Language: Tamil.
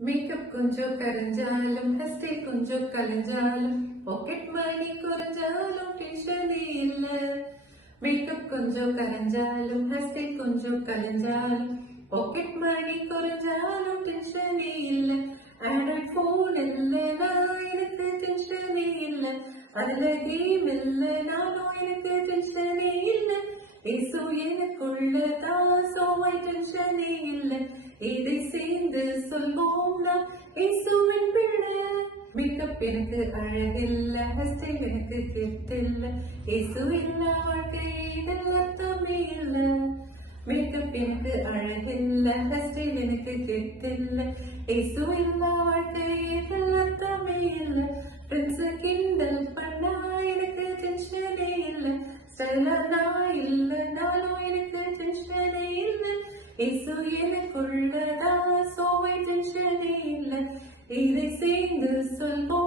மேக்கப் கொஞ்சம் கரைஞ்சாலும் ஹெஸ்டை கொஞ்சம் கலைஞ்சாலும் பாக்கெட் மணி குறைஞ்சாலும் டென்ஷனே இல்ல. மேக்கப் கொஞ்சம் கரைஞ்சாலும் ஹெஸ்டை கொஞ்சம் கலைஞ்சாலும் பாக்கெட் மணி குறைஞ்சாலும் டென்ஷனே இல்ல. ஆண்ட்ராய்ட் போன் இல்லைனா எனக்கு டென்ஷனே இல்ல. அதுல கேம் இல்லைனாலும் எனக்கு டென்ஷனே இல்ல. ஏசு எனக்குள்ளதான் சோவாய் டென்ஷனே இல்ல. இதை சேர்ந்து சொல்வோம் நாம் இயேசுவின் பிள்ளை. மேக்கப் எனக்கு அழகில்ல, ஹேர்ஸ்டைல் எனக்கு கெட்டில்ல. இயேசு இல்லா வாழ்க்கையில் அர்த்தமே இல்ல. மேக்கப் எனக்கு அழகில்ல, ஹேர்ஸ்டைல் எனக்கு கெட்டில்ல. இயேசு இல்லா வாழ்க்கையில் அர்த்தமே இல்ல. ஃப்ரெண்ட்ஸ் கிண்டல் பண்ணா எனக்கு டென்ஷனே இல்ல. ஸ்டைலா நான் இல்லைனாலும் எனக்கு டென்ஷனே இல்ல. இயேசு எனக்குள்ளதா சோவை டென்ஷனே இல்ல. இதை சேர்ந்து சொல்வோம்